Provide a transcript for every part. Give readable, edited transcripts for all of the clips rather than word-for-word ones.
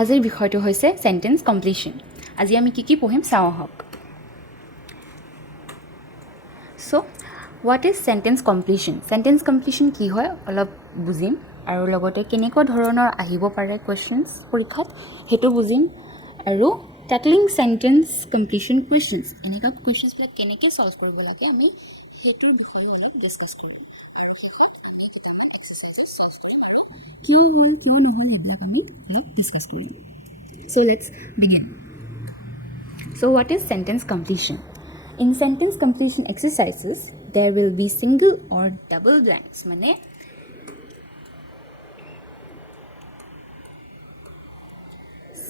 আজিৰ বিষয়টো হৈছে সেন্টেন্স কমপ্লিশন আজি আমি কি পঢ়িম চাও হক so what is sentence completion sentence completion কি হয় অলপ বুজিম আৰু লগতে কেনেকুৱা ধৰণৰ আহিব পাৰে কোৱেশ্চনছ পৰীক্ষাত হেতু বুজিম আৰু tackling sentence completion questions এনেকা কোৱেশ্চনছ বিলাক কেনেকৈ সলভ কৰিব লাগে আমি হেতুৰ বিষয়ে অলপ ডিসকাস কৰিম আৰু শেষত এটা আমি এক্সাৰসাইজেছ সলভ কৰিম আৰু কিয় হ'ল কিয় নহ'ল এইবিলাক আমি ডিসকাস কৰিম so let's begin so what is sentence completion in sentence completion exercises there will be single or double blanks মানে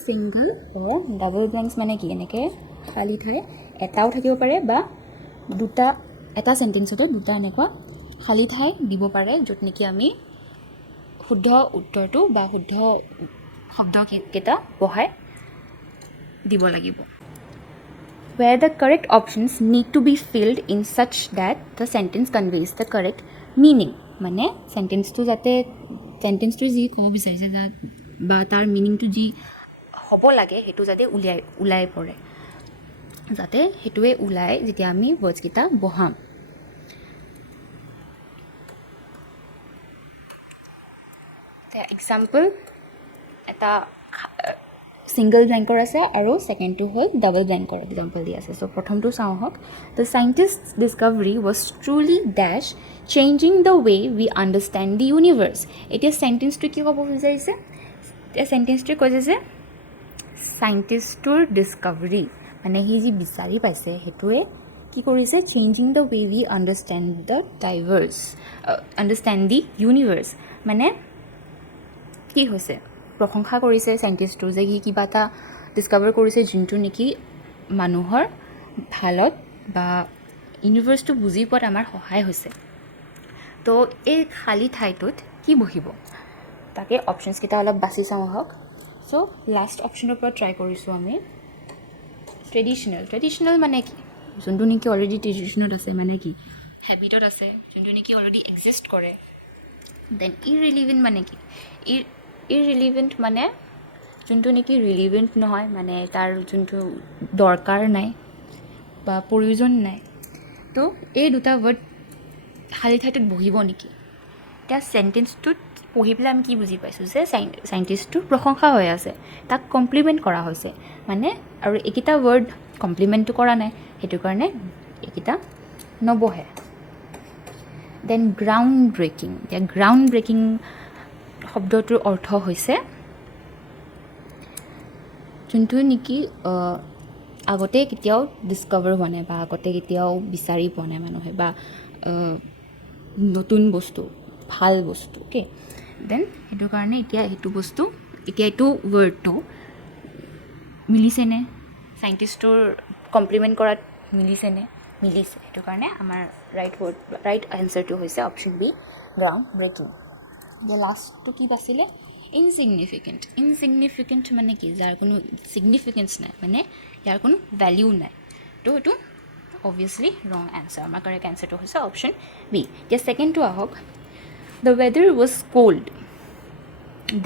single or double blanks মানে কি এনেকে খালি ঠাই এটাও থাকিব পাৰে বা দুটা এটা সেন্টেন্সতে দুটা এনেকুৱা খালি ঠাই দিব পাৰে য'ত নেকি আমি শুদ্ধ উত্তৰটো বা শুদ্ধ শব্দ কেইটা বহাই দিব লাগিব where the correct options need to be filled in such that the sentence conveys the correct meaning মানে সেন্টেন্সটো যাতে সেন্টেন্সটো যি ক'ব বিচাৰিছে বা তাৰ মিনিংটো যি হ'ব লাগে হেতু যাতে উলাই পৰে যাতে হেতুৱে উলাই যেতিয়া আমি ওয়াৰ্ডস কিটা বহাম তে এক্সাম্পল এটা single blanker আছে আৰু সেকেন্ডটো হ'ল ডাবল ব্ল্যাঙ্কৰ এক্সাম্পল দি আছে সো প্ৰথমটো চাও হক the scientist's discovery was truly dash changing the way we understand the universe এতিয়া সেন্টেন্সটো কি ক'ব বিচাৰিছে এই সেন্টেন্সটো কৈছে যে সাইন্টিষ্টৰ ডিসকভাৰী মানে হি যি বিচাৰি পাইছে হেতুৱে কি কৰিছে changing the way we understand the diverse understand the universe মানে কি হৈছে প্ৰশংসা কৰিছে সাইন্টিষ্টৰ যে কি কিবা এটা ডিসকভাৰ কৰিছে যোনটো নেকি মানুহৰ ভালত বা ইউনিভাৰ্ছটো বুজি পোৱাত আমাৰ সহায় হৈছে তো এই খালি ঠাইটোত কি বহিব তাকে অপশ্যনছ কেইটা অলপ বাছি চাওঁ হওক সো লাষ্ট অপশ্যনৰ পৰা ট্ৰাই কৰিছোঁ আমি ট্ৰেডিশ্যনেল মানে কি যোনটো নেকি অলৰেডি ট্ৰেডিশ্যনত আছে মানে কি হেবিটত আছে যোনটো নেকি অলৰেডি এক্সিষ্ট কৰে দেন ইৰৰিলিভেণ্ট মানে কি ইৰৰিলিভেণ্ট মানে যোনটো নেকি ৰিলিভেণ্ট নহয় মানে তাৰ যোনটো দৰকাৰ নাই বা প্ৰয়োজন নাই তো এই দুটা ৱৰ্ড খালি ঠাইটোত বহিব নেকি এতিয়া সেন্টেন্সটোত পঢ়ি পেলাই আমি কি বুজি পাইছোঁ যে সাইন্টিষ্টটোৰ প্ৰশংসা হৈ আছে তাক কমপ্লিমেণ্ট কৰা হৈছে মানে আৰু এইকেইটা ৱৰ্ড কমপ্লিমেণ্টটো কৰা নাই সেইটো কাৰণে এইকেইটা নবহে দেন গ্ৰাউণ্ড ব্ৰেকিং এতিয়া গ্ৰাউণ্ড ব্ৰেকিং শব্দটোৰ অৰ্থ হৈছে যোনটো নেকি আগতে কেতিয়াও ডিসকভাৰ হোৱা নাই বা আগতে কেতিয়াও বিচাৰি পোৱা নাই মানুহে বা নতুন বস্তু ভাল বস্তু অ'কে দেন সেইটো কাৰণে এতিয়া সেইটো বস্তু এতিয়া এইটো ৱৰ্ডটো মিলিছেনে সাইন্টিষ্টৰ কমপ্লিমেণ্ট কৰাত মিলিছেনে মিলিছে সেইটো কাৰণে আমাৰ ৰাইট এনচাৰটো হৈছে অপশ্যন বি গ্ৰাউণ্ড ব্ৰেকিং এতিয়া লাষ্টটো কি বাছিলে ইনচিগনিফিকেণ্ট মানে কি যাৰ কোনো ছিগনিফিকেঞ্চ নাই মানে ইয়াৰ কোনো ভেলিউ নাই তো এইটো অবভিয়াছলি ৰং এনচাৰ আমাৰ কাৰেক্ট এনচাৰটো হৈছে অপশ্যন বি এতিয়া ছেকেণ্ডটো আহক দ্য ৱেডাৰ ৱাজ কোল্ড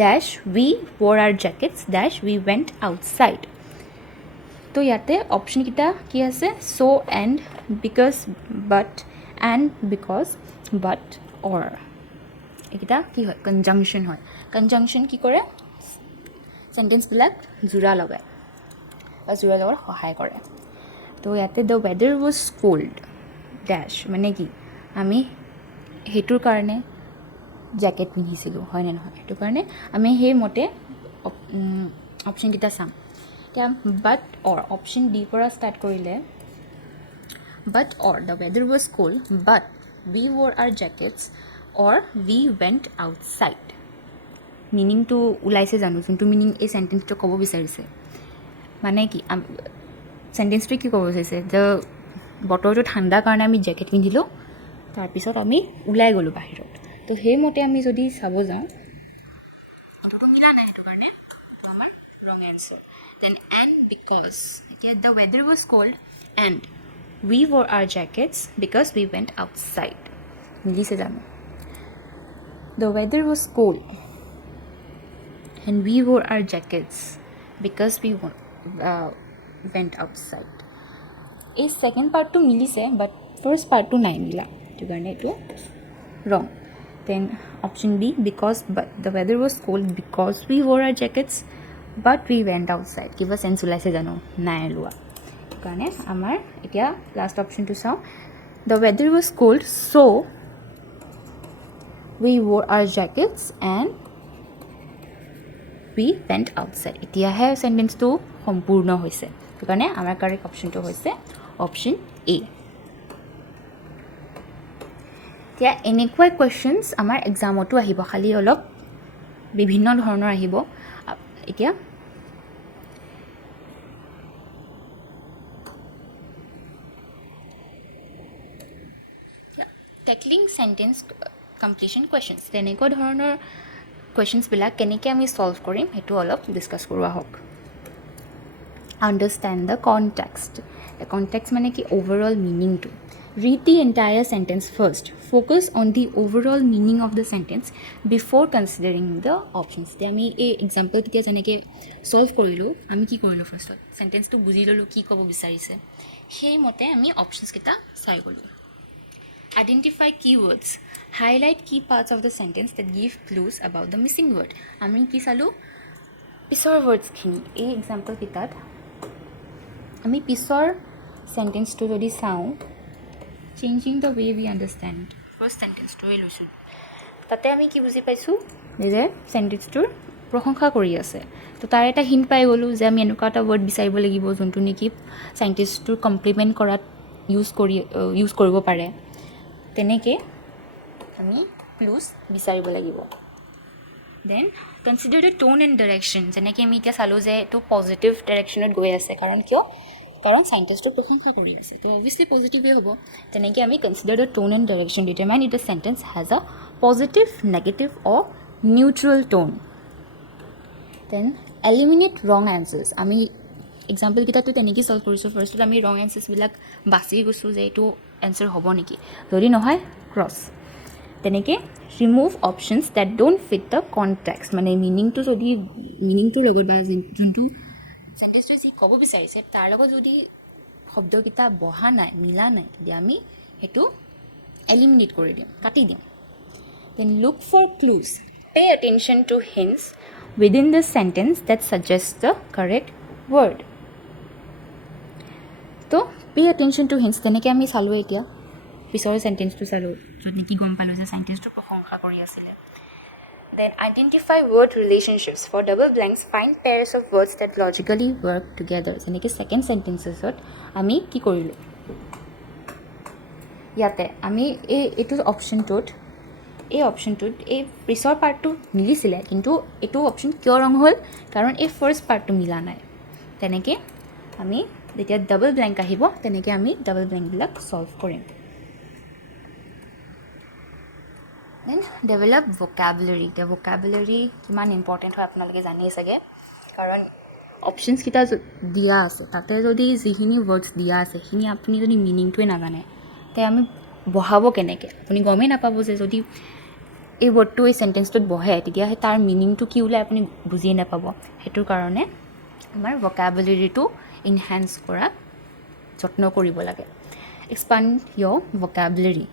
ডেশ উই wore our jackets ডেশ উই ৱেণ্ট আউটছাইড তো ইয়াতে অপশ্যনকেইটা কি আছে so' and because but and because but or এইকেইটা কি হয় কনজাংশ্যন হয় কনজাংশ্যন কি কৰে সেন্টেন্সবিলাক জোৰা লগায় বা জোৰা লগাত সহায় কৰে তো ইয়াতে দ্য ৱেডাৰ ৱাজ কোল্ড ডেশ মানে কি আমি সেইটোৰ কাৰণে জেকেট পিন্ধিছিলোঁ হয়নে নহয় সেইটো কাৰণে আমি সেইমতে অপশ্যনকেইটা চাম এতিয়া বাট অৰ অপশ্যন ডিৰ পৰা ষ্টাৰ্ট কৰিলে but or the weather was cold but we wore our jackets or we went outside মিনিংটো ওলাইছে জানো যোনটো মিনিং এই সেন্টেন্সটো ক'ব বিচাৰিছে মানে কি সেন্টেন্সটো কি ক'ব বিচাৰিছে যে বতৰটো ঠাণ্ডা কাৰণে আমি জেকেট পিন্ধিলোঁ তাৰপিছত আমি ওলাই গ'লোঁ বাহিৰত তো সেইমতে আমি যদি চাব যাওঁ অন্তটো মিলা নাই সেইটো কাৰণে এইটো আমাৰ wrong answer then and because এতিয়া the weather was cold and we wore our jackets because we went outside মিলিছে জানো the weather was cold and we wore our jackets because we went outside. এই second part to milise but first part to নাই মিলা to garne to wrong. Then option B, because but the weather was cold because we wore our jackets but we went outside. Kiba sense ulaise jano nai lua garne amar etia last option to sao. The weather was cold so we wore our jackets and we went outside. Etia hai sentence to সম্পূৰ্ণ হৈছে কাৰণে আমাৰ correct অপশনটো হৈছে option A. এতিয়া এনেকুৱা কোৱেশ্চনছ আমাৰ এক্সামতো আহিব, খালি অলপ বিভিন্ন ধৰণৰ আহিব. এতিয়া টেকলিং সেন্টেন্স কমপ্লিশন কোৱেশ্চনছ, তেনেকুৱা ধৰণৰ কোৱেশ্চনছবিলাক কেনেকৈ আমি সলভ কৰিম সেইটো অলপ ডিছকাছ কৰোঁ আহক. Understand the context. The context মানে কি overall meaning to. Read the entire sentence first. Focus on the overall meaning of the sentence before considering the options. Te ami a example kitia janeke solve korilu, ami ki korilu first sentence to buji lolu ki kobo bisarise, সেই মতে আমি options kita sai golu. Identify keywords. Highlight key parts of the sentence that give clues about the missing word. Ami ki salu pisor words khini. A example kitat আমি পিছৰ সেন্টেন্সটো যদি চাওঁ, changing the way we understand first সেন্টেন্সটোৱে লৈছোঁ, তাতে আমি কি বুজি পাইছোঁ যে সেন্টেন্সটোৰ প্ৰশংসা কৰি আছে. তো তাৰ এটা হিণ্ট পাই গ'লোঁ যে আমি এনেকুৱা এটা ৱৰ্ড বিচাৰিব লাগিব যোনটো নেকি সেন্টেন্সটোৰ কমপ্লিমেণ্ট কৰাত ইউজ কৰিব পাৰে. তেনেকৈ আমি ক্লুজ বিচাৰিব লাগিব. দেন কনচিডাৰ দ্য টোন এণ্ড ডাইৰেকশ্যন. যেনেকৈ আমি এতিয়া চালোঁ যে এইটো পজিটিভ ডাইৰেকশ্যনত গৈ আছে, কাৰণ সেন্টেন্সটো প্ৰশংসা কৰি আছে, তো অবভিয়াছলি পজিটিভেই হ'ব. তেনেকৈ আমি কনচিডাৰ দ্য টোন and direction determine it the sentence has আ পজিটিভ, নেগেটিভ অৰ নিউট্ৰেল টোন. দেন এলিমিনেট ৰং এনচাৰ্ছ. আমি এক্সাম্পলকেইটাতো তেনেকৈ ছল্ভ কৰিছোঁ. ফাৰ্ষ্টত আমি ৰং এনচাৰ্ছবিলাক বাছি গৈছোঁ যে এইটো এনচাৰ হ'ব নেকি, যদি নহয় ক্ৰছ. তেনেকৈ remove options that don't fit the context. মানে মিনিংটোৰ লগত বা যোনটো সেন্টেন্সটোৱে যি ক'ব বিচাৰিছে তাৰ লগত যদি শব্দকেইটা বহা নাই, মিলা নাই, তেতিয়া আমি সেইটো এলিমিনেট কৰি দিম, কাটি দিম. Then look for clues. Pay attention to hints within the sentence that suggest the correct word. So pay attention to hints তেনেকৈ আমি চালোঁ. এতিয়া পিছৰ সেন্টেন্সটো চালোঁ য'ত নেকি গম পালোঁ যে সেন্টেন্সটো প্ৰশংসা কৰি আছিলে. Then identify word relationships. For double blanks, find pairs of words that logically work together. যেনেকৈ second sentences-ত আমি কি কৰিলোঁ, ইয়াতে আমি এইটো অপশ্যনটোত এই পিছৰ পাৰ্টটো মিলিছিলে, কিন্তু এইটো অপশ্যন কিয় ৰং হ'ল, কাৰণ এই ফাৰ্ষ্ট পাৰ্টটো মিলা নাই. তেনেকৈ আমি যেতিয়া ডাবল ব্লেংক আহিব তেনেকৈ আমি ডাবল ব্লেংকবিলাক ছল্ভ কৰিম. Then develop vocabulary. এতিয়া ভোকাবুলাৰী কিমান ইম্পৰ্টেণ্ট হয় আপোনালোকে জানেই চাগে, কাৰণ অপশ্যনছকেইটা দিয়া আছে, তাতে যদি যিখিনি ৱৰ্ডছ দিয়া আছে সেইখিনি আপুনি যদি মিনিংটোৱে নাজানে তে আমি বহাব কেনেকৈ, আপুনি গমেই নাপাব যে যদি এই ৱৰ্ডটো এই সেন্টেন্সটোত বহে তেতিয়াহে তাৰ মিনিংটো কি ওলাই আপুনি বুজিয়ে নাপাব. সেইটোৰ কাৰণে আমাৰ ভোকাবুলাৰীটো ইনহেঞ্চ কৰা যত্ন কৰিব লাগে. Expand your vocabulary.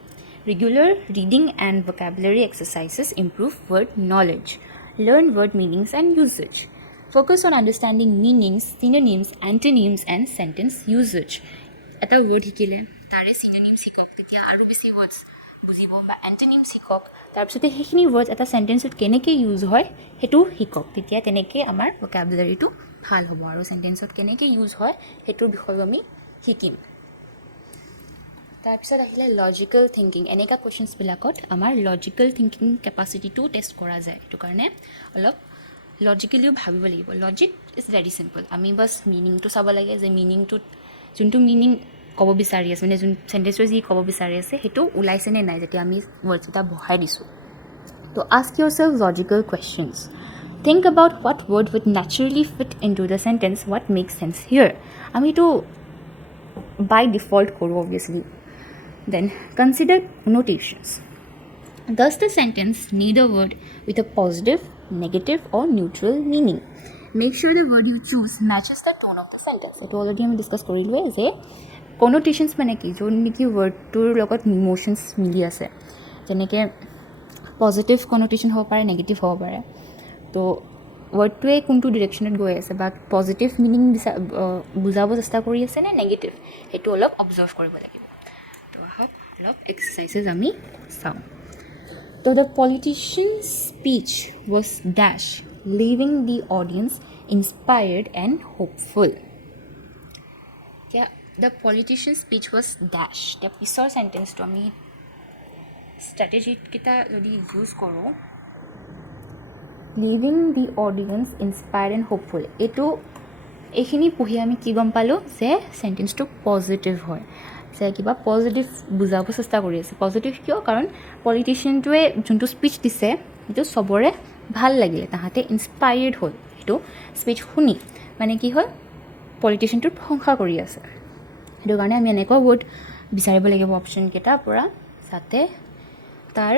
Regular reading and vocabulary exercises improve word knowledge. Learn word meanings and usage. Focus on understanding meanings, synonyms, antonyms, and sentence usage. Eta word hikile, tare synonyms hikok, tetia aru besi words bujibo ba antonyms hikok. Tar pisote hekhini words eta sentence ot keneke use hoy hetu hikok. Tetia teneke amar vocabulary tu bhal hobo aru sentence ot keneke use hoy hetur bikhoy ami hikim. তাৰপিছত আহিলে logical thinking. এনেকুৱা কুৱেশ্যনছবিলাকত আমাৰ logical thinking কেপাচিটিটো test কৰা যায়. সেইটো কাৰণে অলপ লজিকেলিও ভাবিব লাগিব. Logic is very simple. আমি বাছ মিনিংটো চাব লাগে যে মিনিংটোত যোনটো মিনিং ক'ব বিচাৰি আছে, মানে যোন চেণ্টেন্সটোৱে যি ক'ব বিচাৰি আছে সেইটো ওলাইছে নে নাই যেতিয়া আমি ৱৰ্ডছ এটা বহাই দিছোঁ. So ask yourself logical questions. Think about what word would naturally fit into the sentence, what makes sense here. আমি এইটো বাই ডিফল্ট কৰোঁ obviously. Then consider notations. Does the sentence need a word with a positive, negative or neutral meaning. Make sure the word you choose matches the tone of the sentence. It already আমি discuss কৰিলোৱে যে কনোটেশ্যনছ মানে কি যোন নেকি ৱৰ্ডটোৰ লগত emotions মিলি আছে যেনেকৈ পজিটিভ কনোটেশ্যন হ'ব পাৰে নেগেটিভ হ'ব পাৰে তো ৱৰ্ডটোৱে কোনটো ডিৰেকশ্যনত গৈ আছে বা পজিটিভ মিনিং বুজাব চেষ্টা কৰি আছে নে নেগেটিভ সেইটো অলপ অবজাৰ্ভ কৰিব লাগিব তো আহক অলপ এক্সাৰচাইজেছ আমি চাওঁ so the politician's speech was dash leaving the audience inspired and hopeful. Yeah, the politician's speech was dash. The pisor sentence to me strategy kita jodi use koro leaving the audience inspired and hopeful. Eto ekhini pohi ami ki gom palo je sentence to positive hoy. যে কিবা positive বুজাব চেষ্টা কৰি আছে positive কিয় কাৰণ পলিটিচিয়ানটোৱে যোনটো speech দিছে সেইটো চবৰে ভাল লাগিলে তাহাঁতে ইনস্পায়াৰ্ড হ'ল সেইটো স্পীচ শুনি মানে কি হ'ল পলিটিচিয়ানটোৰ প্ৰশংসা কৰি আছে সেইটো কাৰণে আমি এনেকুৱা ৱৰ্ড বিচাৰিব লাগিব অপশ্যনকেইটাৰ পৰা যাতে তাৰ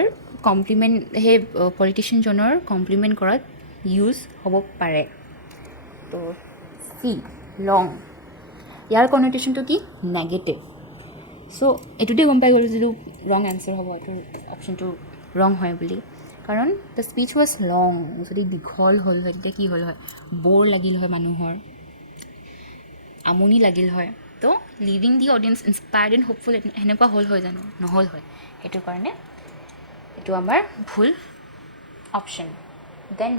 কমপ্লিমেণ্ট সেই পলিটিচিয়ানজনৰ কমপ্লিমেণ্ট কৰাত ইউজ হ'ব পাৰে তো চি লং ইয়াৰ কনটেশ্যনটো কি নেগেটিভ চ' এইটোতে গম পাই গ'লোঁ যিটো ৰং এনচাৰ হ'ব এইটো অপশ্যনটো ৰং হয় বুলি কাৰণ দ্য স্পীচ ৱাজ লং যদি দীঘল হ'ল হয় তেতিয়া কি হ'ল হয় ব'ৰ লাগিল হয় মানুহৰ আমনি লাগিল হয় তো living the audience inspired and hopeful সেনেকুৱা হ'ল হয় জানো নহ'ল হয় সেইটো কাৰণে এইটো আমাৰ ভুল অপশ্যন দেন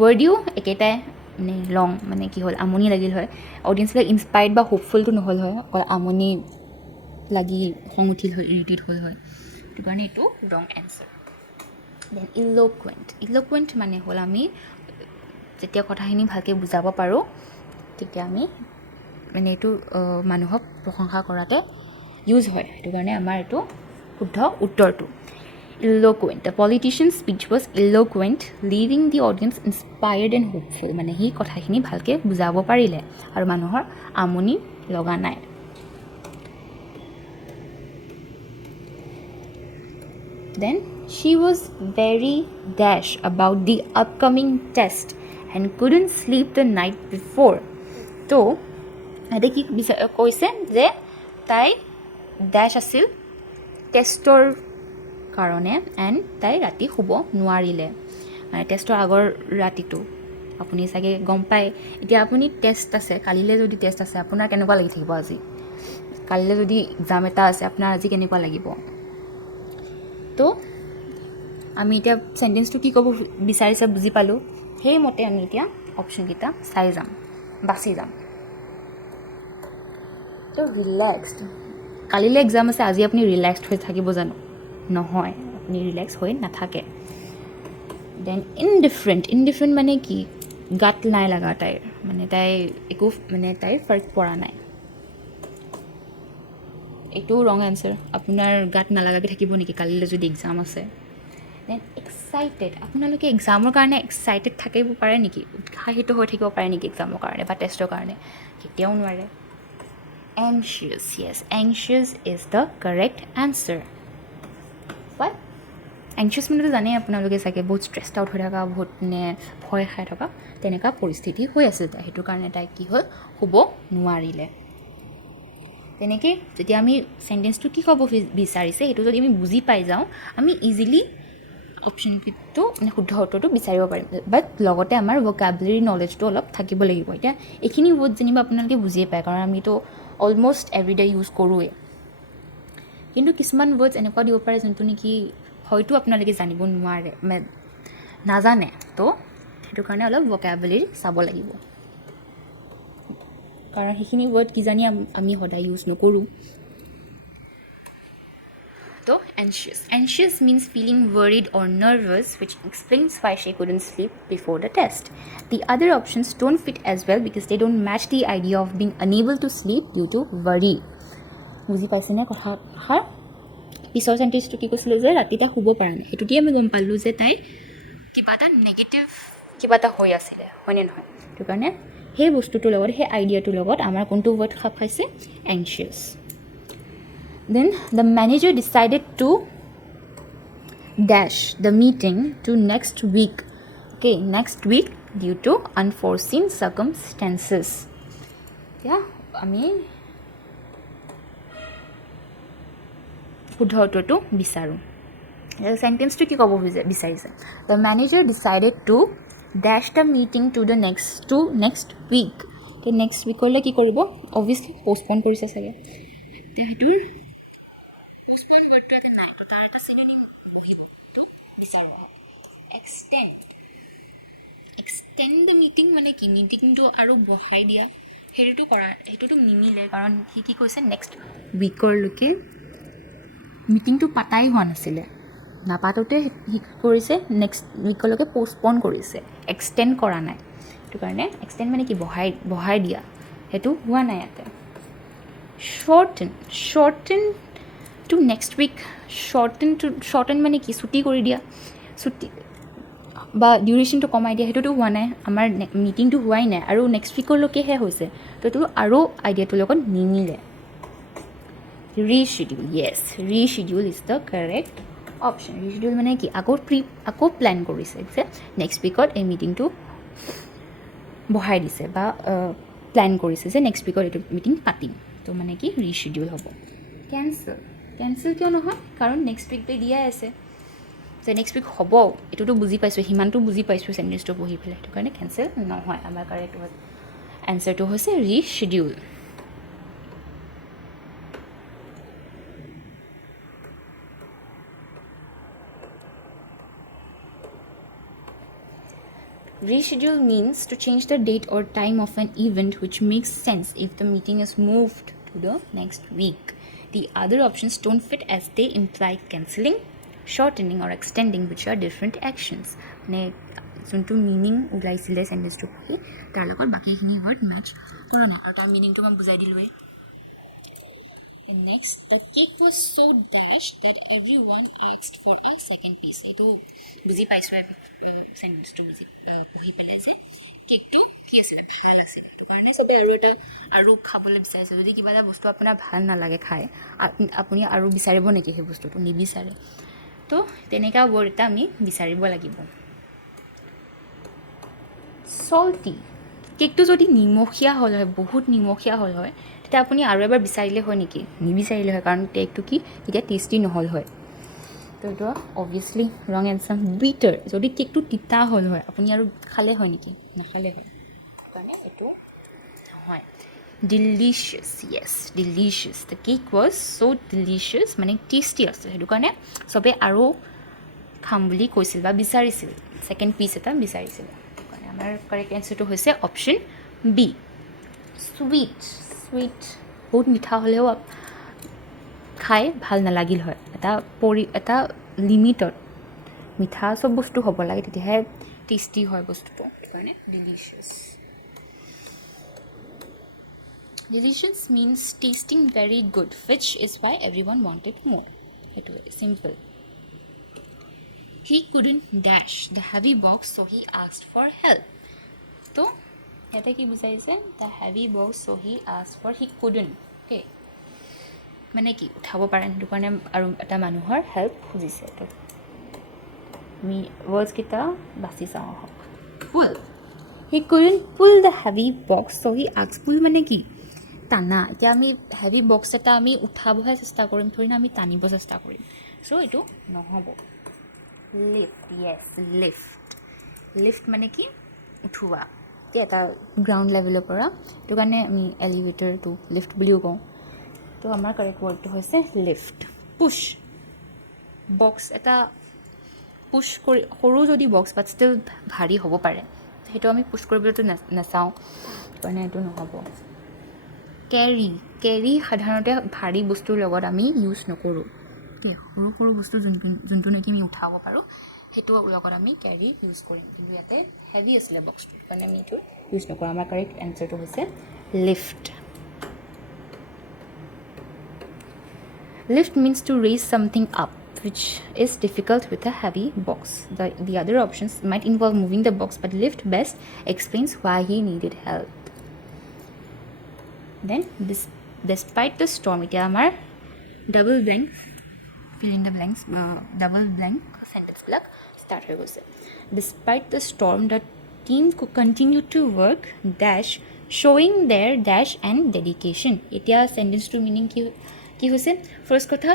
ৱৰ্ডিও একেটাই মানে লং মানে কি হ'ল আমনি লাগিল হয় অডিয়েঞ্চবিলাক ইনস্পায়াৰ্ড বা হোপফুলটো নহ'ল হয় অকল আমনি লাগি খং উঠিল হয় ইৰিটেট হ'ল হয় সেইটো কাৰণে এইটো ৰং এনচাৰ দেন ইল'কুৱেণ্ট মানে হ'ল আমি যেতিয়া কথাখিনি ভালকৈ বুজাব পাৰোঁ তেতিয়া আমি মানে এইটো মানুহক প্ৰশংসা কৰাতে ইউজ হয় সেইটো কাৰণে আমাৰ এইটো শুদ্ধ উত্তৰটো eloquent the politician's speech was eloquent leaving the audience inspired and hopeful মানে সি কথাখিনি ভালকৈ বুজাব পাৰিলে আৰু মানুহৰ আমনি লগা নাই Then she was very dash about the upcoming test and couldn't sleep the night before. So, এতে কি কৈছে যে তাই ডেছ আছিল টেষ্টৰ কাৰণে এণ্ড তাই ৰাতি শুব নোৱাৰিলে মানে টেষ্টৰ আগৰ ৰাতিটো আপুনি চাগে গম পায় এতিয়া আপুনি টেষ্ট আছে কালিলৈ যদি টেষ্ট আছে আপোনাৰ কেনেকুৱা লাগি থাকিব আজি কালিলৈ যদি এক্সাম এটা আছে আপোনাৰ আজি কেনেকুৱা লাগিব তো আমি এতিয়া চেণ্টেন্সটো কি ক'ব বিচাৰিছে বুজি পালোঁ সেইমতে আমি এতিয়া অপশ্যনকেইটা চাই যাম বাছি যাম তো ৰিলেক্সড কালিলৈ এক্সাম আছে আজি আপুনি ৰিলেক্সড হৈ থাকিব জানো নহয় আপুনি ৰিলেক্স হৈ নাথাকে দেন ইনডিফাৰেণ্ট মানে কি গাত নাই লগা তাইৰ মানে তাই একো মানে তাইৰ ফাৰ্ক পৰা নাই এইটো ৰং এনচাৰ আপোনাৰ গাত নালাগাকৈ থাকিব নেকি কালিলৈ যদি এক্সাম আছে দেন এক্সাইটেড আপোনালোকে এক্সামৰ কাৰণে এক্সাইটেড থাকিব পাৰে নেকি উৎসাহিত হৈ থাকিব পাৰে নেকি এক্সামৰ কাৰণে বা টেষ্টৰ কাৰণে কেতিয়াও নোৱাৰে anxious yes anxious is the correct answer what anxious মানে জানেই আপোনালোকে চাগে বহুত ষ্ট্ৰেছড আউট হৈ থকা বহুত মানে ভয় খাই থকা তেনেকুৱা পৰিস্থিতি হৈ আছিল তাই সেইটো কাৰণে তাই কি হ'ল শুব নোৱাৰিলে তেনেকৈ যেতিয়া আমি চেণ্টেন্সটো কি ক'ব বিচাৰিছে সেইটো যদি আমি বুজি পাই যাওঁ আমি ইজিলি অপশ্যনটো মানে শুদ্ধ উত্তৰটো বিচাৰিব পাৰিম বাট লগতে আমাৰ ভোকাবুলাৰী নলেজটো অলপ থাকিব লাগিব এতিয়া এইখিনি ৱৰ্ড যেনিবা আপোনালোকে বুজিয়ে পায় কাৰণ আমিতো অলমষ্ট এভৰিডে ইউজ কৰোঁৱে কিন্তু কিছুমান ৱৰ্ডছ এনেকুৱা দিব পাৰে যোনটো নেকি হয়তো আপোনালোকে জানিব নোৱাৰে মানে নাজানে তো সেইটো কাৰণে অলপ ভোকাবুলাৰী চাব লাগিব কাৰণ সেইখিনি ৱৰ্ড কিজানি আমি সদায় ইউজ নকৰোঁ তো anxious means feeling worried or nervous which explains why she couldn't sleep before the test the other options don't fit as well because they don't match the idea of being unable to sleep due to worry বুজি পাইছেনে কথাষাৰ পিছৰ চেণ্টেন্সটো কি কৈছিলোঁ যে ৰাতি তাই শুব পৰা নাই সেইটোতেই আমি গম পালোঁ যে তাই কিবা এটা নেগেটিভ কিবা এটা হৈ আছিলে হয়নে নহয় সেইটো কাৰণে সেই বস্তুটোৰ লগত সেই আইডিয়াটোৰ লগত আমাৰ কোনটো ৱৰ্ড খাপ খাইছে anxious then the manager decided to dash the meeting to next week. Okay, next week due to unforeseen circumstances. Yeah, আমি শুদ্ধ উত্তৰটো বিচাৰোঁ। সেন্টেন্সটো কি ক'ব বিচাৰিছে? The manager decided to dash the meeting to the next week. তো next উইকলৈ কি কৰিব? অবভিয়াছলি পষ্টপন কৰিছে চাগে। সেইটোৰ পষ্টপন ৱৰ্ডটো এটা নাই, তো তাৰ এটা চিনোনিম বিচাৰোঁ। এক্সটেণ্ড দ্য মিটিং মানে কি? মিটিংটো আৰু বঢ়াই দিয়া, সেইটোতো নিমিলে, কাৰণ সি কি কৈছে নেক্সট উইকৰলৈকে মিটিংটো পাতাই হোৱা নাছিলে, নাপাতোতে সি কৰিছে নেক্সট উইকলৈকে পষ্টপন কৰিছে, এক্সটেণ্ড কৰা নাই। সেইটো কাৰণে এক্সটেণ্ড মানে কি? বঢ়াই দিয়া, সেইটো হোৱা নাই ইয়াতে। শ্বৰ্টেন টু নেক্সট উইক, শ্বৰ্টেন মানে কি? ছুটি কৰি দিয়া, ছুটি বা ডিউৰেশ্যনটো কমাই দিয়া, সেইটোতো হোৱা নাই। আমাৰ মিটিংটো হোৱাই নাই আৰু নেক্সট উইকলৈকেহে হৈছে, তো এইটো আৰু আইডিয়াটোৰ লগত নিমিলে। ৰিশ্বিডিউল, য়েছ, ৰিশ্বিডিউল ইজ দ্য কাৰেক্ট অপশ্যন। ৰিশ্বিডিউল মানে কি? আকৌ প্লেন কৰিছে যে নেক্সট উইকত এই মিটিংটো বঢ়াই দিছে বা প্লেন কৰিছে যে নেক্সট উইকত এইটো মিটিং পাতিম, তো মানে কি? ৰিশ্বিডিউল হ'ব। কেঞ্চেল কিয় নহয়? কাৰণ নেক্সট উইকটো দিয়াই আছে যে নেক্সট উইক হ'ব, এইটোতো বুজি পাইছোঁ, সিমানটো বুজি পাইছোঁ চেণ্টেন্সটো পঢ়ি পেলাই, সেইটো কাৰণে কেঞ্চেল নহয়। আমাৰ কাৰেক্ট এনচাৰটো হৈছে ৰিশ্বিডিউল। Reschedule means to change the date or time of an event which makes sense if the meeting is moved to the next week. The other options don't fit as they imply cancelling, shortening or extending, which are different actions. মানে যোনটো meaning ওলাইছিলে চেণ্টেন্সটো পঢ়ি তাৰ লগত বাকীখিনি word match কৰা নাই, আৰু তাৰ মিনিংটো মই বুজাই দিলোঁৱেই। Next, the cake was so dashed that everyone asked for a second piece. এইটো বুজি পাইছোঁ চেণ্টেন্সটো পঢ়ি পেলাই যে কেকটো কি আছিলে? ভাল আছিলে, সেইটো কাৰণে চবেই আৰু খাবলৈ বিচাৰিছে। যদি কিবা এটা বস্তু আপোনাৰ ভাল নালাগে খাই, আপুনি আৰু বিচাৰিব নেকি? সেই বস্তুটো নিবিচাৰে। তো তেনেকুৱা ৱৰ্ড এটা আমি বিচাৰিব লাগিব। চল্টি, কেকটো যদি নিমখীয়া হ'ল হয়, বহুত নিমখীয়া হ'ল হয়, তেতিয়া আপুনি আৰু এবাৰ বিচাৰিলে হয় নেকি? নিবিচাৰিলে হয়, কাৰণ কেকটো কি এতিয়া টেষ্টি নহ'ল হয়। তো এইটো অবভিয়াছলি ৰং এনচাৰ। বিটাৰ, যদি কেকটো তিতা হ'ল হয়, আপুনি আৰু খালে হয় নেকি? নাখালে হয়, কাৰণে এইটো নহয়। ডিলিচিয়াছ, য়েছ, ডিলিচিয়াছ, দ্য কেক ৱাজ চ' ডিলিচিয়াছ মানে টেষ্টি আছিল, সেইটো কাৰণে চবেই আৰু খাম বুলি কৈছিল বা বিচাৰিছিল, ছেকেণ্ড পিচ এটা বিচাৰিছিল। আমাৰ কাৰেক্ট এনচাৰটো হৈছে অপশ্যন বি, চুইট। বহুত মিঠা হ'লেও খাই ভাল নালাগিল হয়, এটা লিমিটত মিঠা চব বস্তু হ'ব লাগে, তেতিয়াহে টেষ্টি হয় বস্তুটো, সেইটো কাৰণে delicious. Delicious means tasting very good, which is why everyone wanted more. সেইটোৱে simple. He couldn't dash the heavy box, so he asked for help. তো ইয়াতে কি বুজাইছে? The heavy box, so he asked for, he couldn't, okay, মানে কি উঠাব পাৰে, সেইটো কাৰণে আৰু এটা মানুহৰ হেল্প খুজিছে। তো আমি ৱৰ্ডছকেইটা বাছি চাওঁ আহক। পুল, he couldn't pull the heavy box, so he asked. পুল মানে কি? টানা। এতিয়া আমি হেভি বক্স এটা আমি উঠাবহে চেষ্টা কৰিম, থৰি না আমি টানিব চেষ্টা কৰিম, চ' এইটো নহ'ব। লিফ্ট, য়েছ, লিফ্ট মানে কি? উঠোৱা, এটা গ্ৰাউণ্ড লেভেলৰ পৰা, সেইটো কাৰণে আমি এলিভেটৰটো লিফ্ট বুলিও কওঁ। তো আমাৰ কাৰেক্ট ৱৰ্ডটো হৈছে লিফ্ট। পুছ, বক্স এটা পুছ কৰি, সৰু যদি বক্স বাট ষ্টিল ভাৰী হ'ব পাৰে, সেইটো আমি পুছ কৰিবলৈতো নাচাওঁ, কাৰণে এইটো নহ'ব। কেৰি সাধাৰণতে ভাৰী বস্তুৰ লগত আমি ইউজ নকৰোঁ, সৰু বস্তু যোনটো নেকি আমি উঠাব পাৰোঁ, সেইটো লগত আমি কেৰি ইউজ কৰিম, কিন্তু ইয়াতে হেভি আছিলে বক্সটো, কাৰণে আমি এইটো ইউজ নকৰোঁ। আমাৰ কাৰেক্ট এনচাৰটো হৈছে lift. Lift means to raise something up, which is difficult with a heavy box. The other options might involve moving the box, but lift best explains why he needed help. Then, despite the storm, it is our double blank, fill in the blanks, double blank সেন্টেন্সবিলাক start হৈ গৈছে despite the storm the team continue to work dash শ্ব'য়িং their dash and dedication এতিয়া চেণ্টেন্সটোৰ meaning কি হৈছে first কথা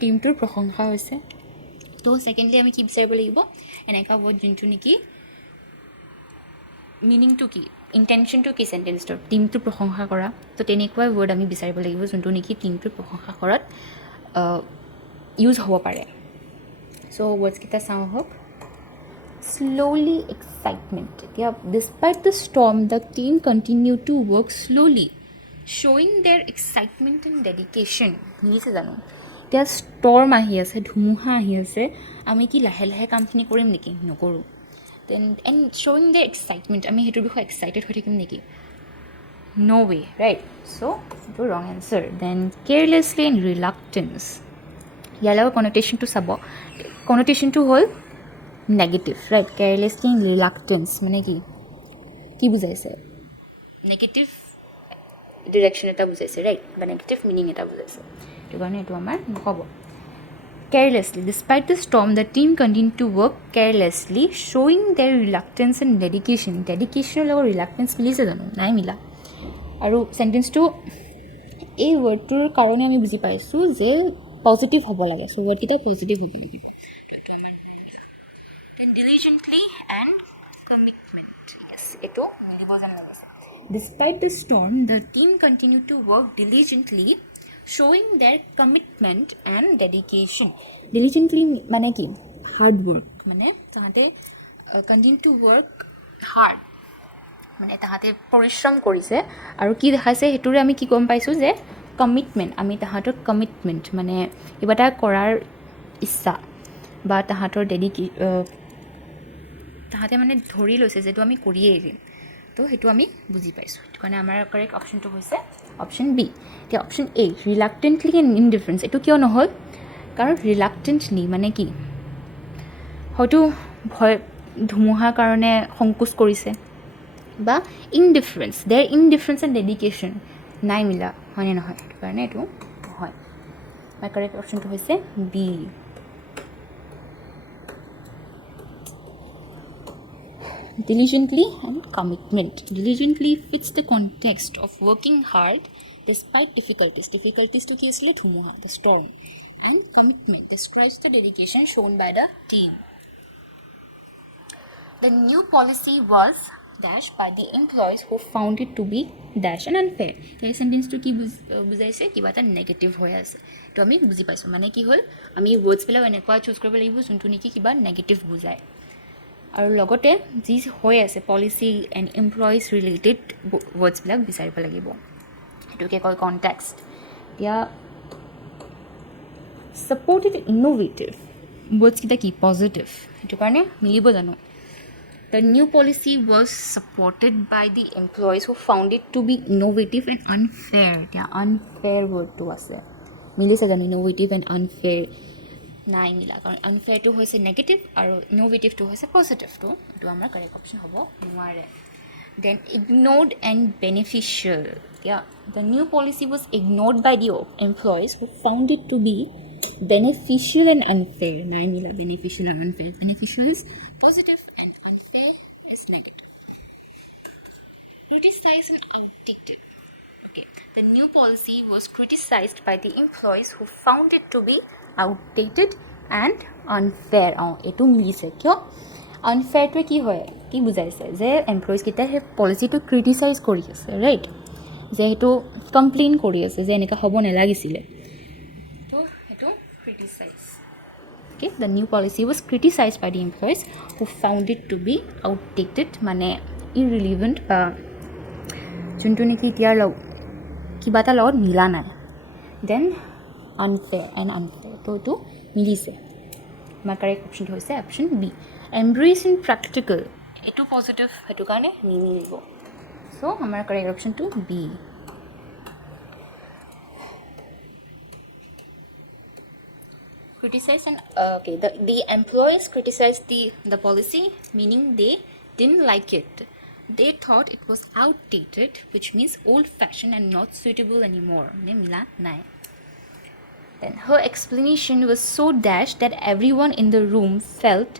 টিমটোৰ প্ৰশংসা হৈছে তো ছেকেণ্ডলি আমি কি বিচাৰিব লাগিব এনেকুৱা ৱৰ্ড যোনটো নেকি মিনিংটো কি ইণ্টেনশ্যনটো কি চেণ্টেন্সটোৰ টিমটোৰ প্ৰশংসা কৰা তো তেনেকুৱা ৱৰ্ড আমি বিচাৰিব লাগিব যোনটো নেকি টিমটোৰ প্ৰশংসা কৰাত ইউজ হ'ব পাৰে চ' ৱৰ্ডছকেইটা চাওঁ আহক slowly excitement এতিয়া despite the storm the team continued to work slowly showing their excitement and dedication শুনিছে জানো এতিয়া ষ্টৰ্ম আহি আছে ধুমুহা আহি আছে আমি কি লাহে লাহে কামখিনি কৰিম নেকি নকৰোঁ দেন এণ্ড শ্ব'য়িং দেয়াৰ এক্সাইটমেণ্ট আমি সেইটোৰ বিষয়ে এক্সাইটেড হৈ থাকিম নেকি no way right so এইটো ৰং এনচাৰ দেন কেয়াৰলেছলি এণ্ড ৰিলাক্টেঞ্চ ইয়াৰ লগত কনটেশ্যনটো চাব কনটেশ্যনটো হ'ল নেগেটিভ ৰাইট কেয়াৰলেছলি এণ্ড ৰিলাক্টেঞ্চ মানে কি বুজাইছে নেগেটিভ ডিৰেকশ্যন এটা বুজাইছে ৰাইট বা নেগেটিভ মিনিং এটা বুজাইছে সেইটো কাৰণে এইটো আমাৰ নহ'ব carelessly despite the storm the team continue to work carelessly শ্ব'য়িং দেয়াৰ ৰিলাক্টেঞ্চ এণ্ড ডেডিকেশ্যনৰ লগত ৰিলাক্টেঞ্চ মিলিছে জানো নাই মিলা আৰু চেণ্টেন্সটো এই ৱৰ্ডটোৰ কাৰণে আমি বুজি পাইছোঁ যে পজিটিভ হ'ব লাগে চ' ৱৰ্ডকেইটা পজিটিভ হ'ব লাগিব then diligently and commitment yes এটো মিলিব যেন লাগিছে despite the storm the team continued to work diligently showing their commitment and dedication diligently মানে কি hard work মানে তাহাঁতে continue to work hard মানে তাহাঁতে পৰিশ্ৰম কৰিছে আৰু কি দেখাইছে সেইটোৰে আমি কি গম পাইছোঁ যে কমিটমেণ্ট আমি তাহাঁতৰ কমিটমেণ্ট মানে কিবা এটা কৰাৰ ইচ্ছা বা তাহাঁতৰ তাহাঁতে মানে ধৰি লৈছে যেটো আমি কৰিয়ে এৰিম তো সেইটো আমি বুজি পাইছোঁ সেইটো কাৰণে আমাৰ কাৰেক্ট অপশ্যনটো হৈছে অপশ্যন বি এতিয়া অপশ্যন এ ৰিলাক্টেণ্টলি এণ্ড ইনডিফাৰেঞ্চ এইটো কিয় নহ'ল কাৰণ ৰিলাক্টেণ্টলি মানে কি হয়তো ভয় ধুমুহাৰ কাৰণে সংকোচ কৰিছে বা ইনডিফাৰেঞ্চ দেয়াৰ ইনডিফাৰেঞ্চ এণ্ড ডেডিকেশ্যন নাই মিলা হয়নে নহয় সেইটো কাৰণে এইটো হয় আমাৰ কাৰেক্ট অপশ্যনটো হৈছে B diligently and commitment diligently fits the context of working hard despite difficulties to ki asle dhumuha the storm and commitment describes the dedication shown by the team the new policy was dash by the employees who found it to be dash and unfair এই সেন্টেন্সটো কি বুজাইছে কিবা এটা negative হৈ আছে তো আমি বুজি পাইছোঁ মানে কি হ'ল আমি ৱৰ্ডছবিলাক এনেকুৱা চুজ কৰিব লাগিব যোনটো নেকি কিবা নেগেটিভ বুজায় আৰু লগতে যি হৈ আছে পলিচি এণ্ড এমপ্লয়িজ ৰিলেটেড ৱৰ্ডছবিলাক বিচাৰিব লাগিব সেইটোকে কয় কণ্টেক্সট এতিয়া ছাপৰ্টেড ইন'ভেটিভ ৱৰ্ডছকেইটা কি পজিটিভ সেইটো কাৰণে মিলিব জানো The new policy was supported by the employees who found it to be innovative and unfair. Yeah, unfair word to ase. Milise jano innovative and unfair. Nai mila karon unfair to hoise negative aru innovative to hoise positive to. Etu amar correct option hobo noare. Then ignored and beneficial. Yeah, the new policy was ignored by the employees who found it to be beneficial and unfair. Nai mila beneficial and unfair. Beneficial is positive and unfair is negative. Criticized and outdated. Okay, the new policy was criticized by the employees who found it to be outdated and unfair. এটো মিলিছে কিয় আনফেয়াৰটো কি হয় কি বুজাইছে যে employees কেইটা সেই পলিচিটো ক্ৰিটিচাইজ কৰি আছে ৰাইট যে সেইটো কমপ্লেইন কৰি আছে যে এনেকুৱা হ'ব নালাগিছিলে তো সেইটো criticise Okay, the new policy was criticized by the employees who found it to be outdated, mane irrelevant, juntu neki tiar log kibata log mila nai. Then unfair and unfair. To milise. My correct option hoise option B. Embrace and practical. Etu positive hetu kane nimilibo. So, our correct option to B. Criticize and okay, the employees criticized the policy, meaning they didn't like it. They thought it was outdated, which means old-fashioned and not suitable anymore. Ne mila nai. Then her explanation was so dash that everyone in the room felt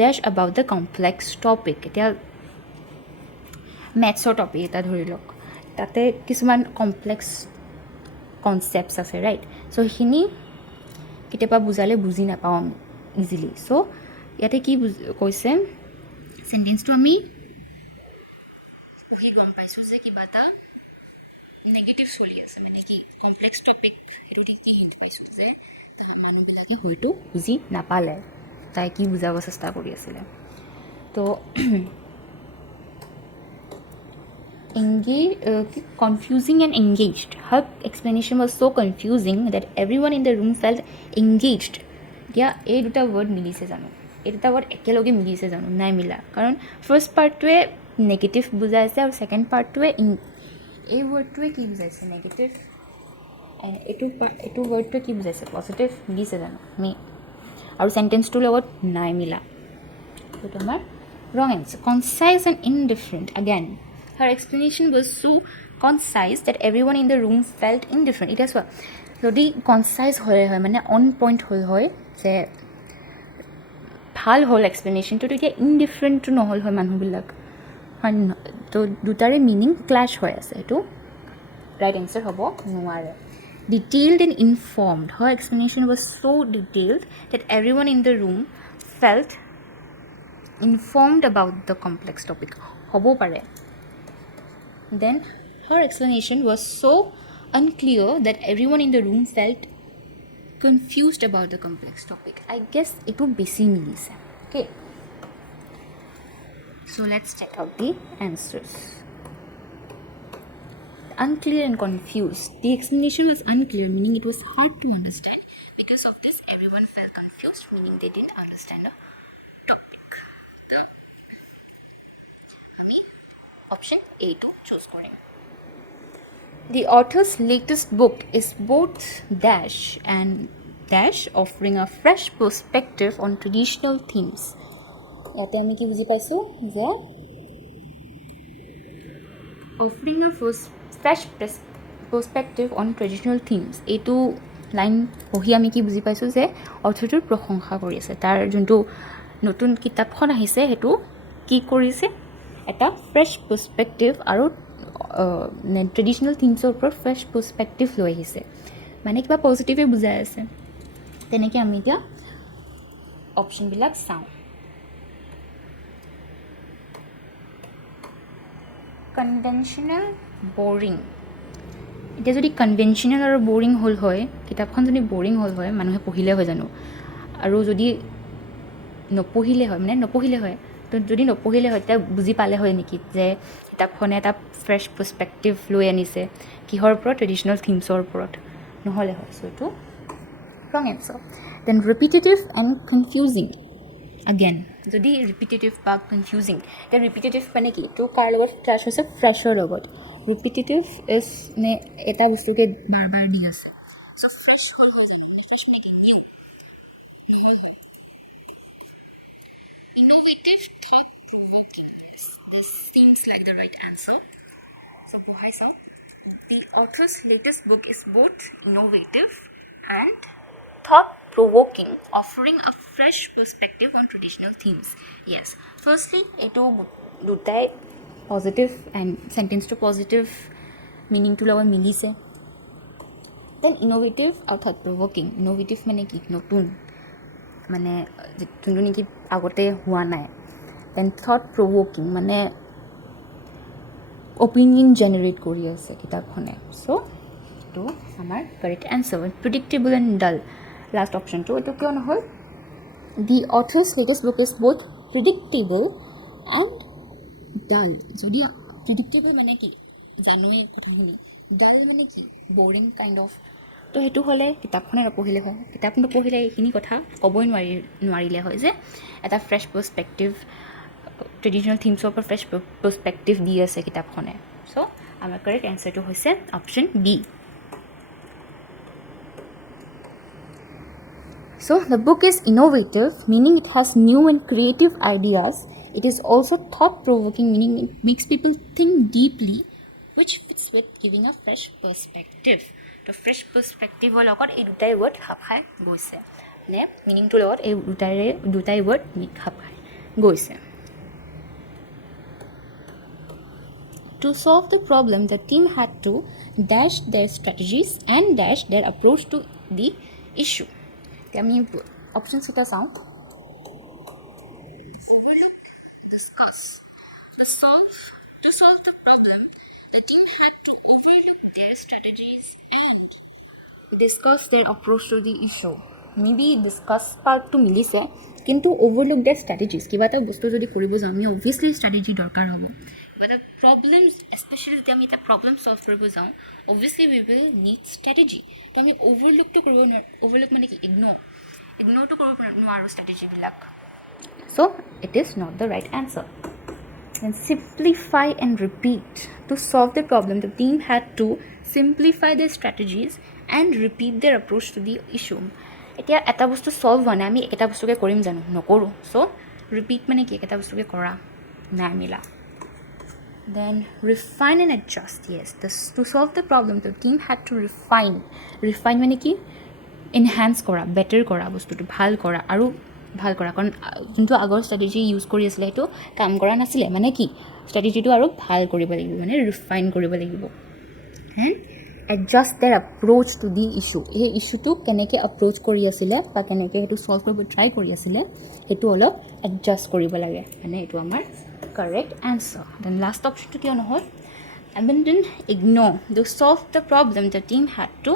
dash about the complex topic. এতিয়া মেথছৰ topic এটা ধৰি লওক, তাতে কিছুমান complex concepts আছে, right? চ' সেইখিনি কেতিয়াবা বুজালে বুজি নাপাওঁ আমি ইজিলি. চ' ইয়াতে কি কৈছে, চেণ্টেন্সটো আমি পঢ়ি গম পাইছোঁ যে কিবা এটা নেগেটিভ চলি আছে, মানে কি কমপ্লেক্স টপিক, সেইটো কি হিণ্ট পাইছোঁ যে মানুহবিলাকে হয়তো বুজি নাপালে তাই কি বুজাব চেষ্টা কৰি আছিলে. তো confusing and engaged. Her explanation was so confusing that everyone in the room felt engaged. এতিয়া এই দুটা ৱৰ্ড মিলিছে জানো? এই দুটা ৱৰ্ড একেলগে মিলিছে জানো? নাই মিলা, কাৰণ ফাৰ্ষ্ট পাৰ্টটোৱে নেগেটিভ বুজাইছে আৰু ছেকেণ্ড পাৰ্টটোৱে এই ৱৰ্ডটোৱে কি বুজাইছে? নেগেটিভ. এইটো ৱৰ্ডটোৱে কি বুজাইছে? পজিটিভ. মিলিছে জানো? আৰু চেণ্টেন্সটোৰ লগত নাই মিলা, সেইটো আমাৰ wrong answer. Concise and indifferent. again, her explanation was so concise that everyone in the room felt indifferent. এতিয়া চোৱা, যদি কনচাইজ হ'লে হয়, মানে অন পইণ্ট হ'ল হয়, যে ভাল হ'ল এক্সপ্লেনেশ্যনটো, তেতিয়া ইনডিফাৰেণ্টটো নহ'ল হয় মানুহবিলাক, হয় নহয়? তো দুটাৰে মিনিং ক্লাছ হৈ আছে, সেইটো ৰাইট এনচাৰ হ'ব নোৱাৰে. Detailed and informed. Her explanation was so detailed that everyone in the room felt informed about the complex topic. হ'ব পাৰে. Then her explanation was so unclear that everyone in the room felt confused about the complex topic. I guess it would be similar. Okay. So let's check out the answers. Unclear and confused. The explanation was unclear, meaning it was hard to understand. Because of this, everyone felt confused, meaning they didn't understand the topic. Option A to choose correct. The author's latest book is both dash and dash, offering a fresh perspective on traditional themes. ইয়াতে আমি কি বুজি পাইছোঁ যে offering a fresh perspective on traditional themes. এইটো line পঢ়ি আমি কি বুজি পাইছোঁ যে অৰ্থটোৰ প্ৰশংসা কৰি আছে, তাৰ যোনটো নতুন কিতাপখন আহিছে সেইটো কি কৰিছে, এটা ফ্ৰেছ পাৰ্চপেক্টিভ আৰু ট্ৰেডিশ্যনেল থিমছৰ ওপৰত ফ্ৰেছ পাৰ্চপেক্টিভ লৈ আহিছে, মানে কিবা পজিটিভে বুজাই আছে. তেনেকৈ আমি এতিয়া অপশ্যনবিলাক চাওঁ. Conventional boring. এতিয়া যদি কনভেনশ্যনেল আৰু বৰিং হ'ল হয়, কিতাপখন যদি বৰিং হ'ল হয়, মানুহে পঢ়িলে হয় জানো? আৰু যদি নপঢ়িলে হয়, তো যদি নপঢ়িলে হয় তেতিয়া বুজি পালে হয় নেকি যে কিতাপখনে এটা ফ্ৰেছ পাৰ্চপেক্টিভ লৈ আনিছে কিহৰ ওপৰত? ট্ৰেডিশ্যনেল থিমছৰ ওপৰত. নহ'লে হয়. চ' এইটো wrong answer. Then repetitive and confusing. Again, যদি ৰিপিটেটিভ বা কনফিউজিং, এতিয়া ৰিপিটেটিভ মানে কি? এইটো কাৰ লগত ক্লাছ হৈছে? ফ্ৰেছৰ লগত. ৰিপিটেটিভ ইজ নে এটা বস্তুকে বাৰ বাৰ দি আছে. চ' ফ্ৰেছ হ'ল হৈ যায়, ফ্ৰেছ মানে কি? নিউ নহয়. Innovative, thought-provoking. This seems like the right answer. So, Buhai Song, the author's latest book is both innovative and thought-provoking, offering a fresh perspective on traditional themes. Yes. Firstly, eto dutai positive and sentence to positive meaning to lawan milise. Then innovative or thought-provoking. Innovative mane ki notun. মানে যোনটো নেকি আগতে হোৱা নাই. Then thought প্ৰভোকিং, মানে opinion generate কৰি আছে কিতাপখনে. চ' এইটো আমাৰ correct answer. Predictable and dull, last অপশ্যনটো. এইটো কিয় নহ'ল? The author's latest book is both predictable and dull. যদি প্ৰিডিক্টেবল মানে কি জানোৱেই কথাখিনি, ডাল মানে কি বৰিং কাইণ্ড অফ. তো সেইটো হ'লে কিতাপখনে নপঢ়িলে হয়. কিতাপ নপঢ়িলে এইখিনি কথা ক'বই নোৱাৰিলে হয় যে এটা ফ্ৰেছ পাৰ্চপেক্টিভ ট্ৰেডিশ্যনেল থিমছৰ ওপৰত ফ্ৰেছ পাৰ্চপেক্টিভ দি আছে কিতাপখনে. চ' আমাৰ কাৰেক্ট এনচাৰটো হৈছে option B. So the book is innovative, meaning it has new and creative ideas. It is also thought-provoking, meaning it makes people think deeply, which fits with giving a fresh perspective. তো তো fresh পাৰ্সপেক্টিভৰ লগত এই দুটাই word খাপ খাই গৈছে মানে মিনিংটোৰ লগত এই দুটাই ৱৰ্ড খাপ খাই গৈছে To solve the problem, the team had to dash their strategies and dash their approach to the issue. আমি options kita চাওঁ overlook, discuss. To solve the problem, the team had to overlook their strategies and discuss their approach to the issue. Maybe discuss part to milise, কিন্তু overlook their strategies. কিবা এটা বস্তু যদি কৰিব যাওঁ আমি obviously strategy দৰকাৰ হ'ব But the problems, especially if we problem solve for obviously we will need strategy. So we overlook to overlook means ignore to no strategy bilak. So it is not the right answer. Then simplify and repeat. To solve the problem, the team had to simplify their strategies and repeat their approach to the issue. এতিয়া এটা বস্তু solve হোৱা নাই আমি এটা বস্তুকে কৰিম জানো নকৰো so repeat মানে কি এটা বস্তুকে কৰা নাই মিলা Then refine and adjust. Yes, to solve the problem, the team had to refine. Refine means ki enhance kora, better kora, bostuto bhal kora, aru bhal kora. Karon junto agor strategy use kori asile to kam kora nasile. Mane ki strategy to aru bhal koribo lagibo. Mane refine koribo lagibo. And adjust their approach to the issue. Ei issue to keneke approach kori asile ba keneke hetu solve koribo try kori asile. Hetu olop adjust koribo lage. Mane etu amar correct answer. Then last option to kiya nohol abandon, ignore. To solve the problem, the team had to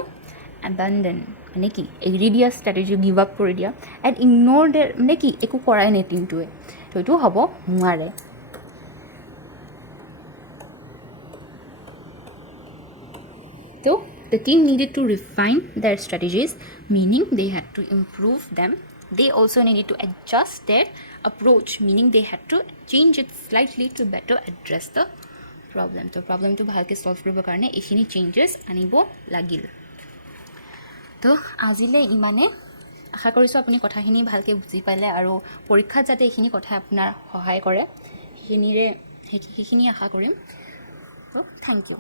abandon mane ki এৰি দিয়া strategy give up কৰি দিয়া and ignore their mane ki একো কৰাই নাই টিমটোৱে তো এটো হ'ব নোৱাৰে So the team needed to refine their strategies, meaning they had to improve them. They also needed to adjust their approach, meaning they had to change it slightly to better address the problem. So problem to bhalke solve koribo karone ekhini changes anibo lagil. To azile imane আশা কৰিছো আপুনি কথাখিনি ভালকে বুজি পালে আৰু পৰীক্ষাত যাতে এখিনি কথা আপোনাৰ সহায় কৰে সেইখিনি আশা কৰিম। So thank you.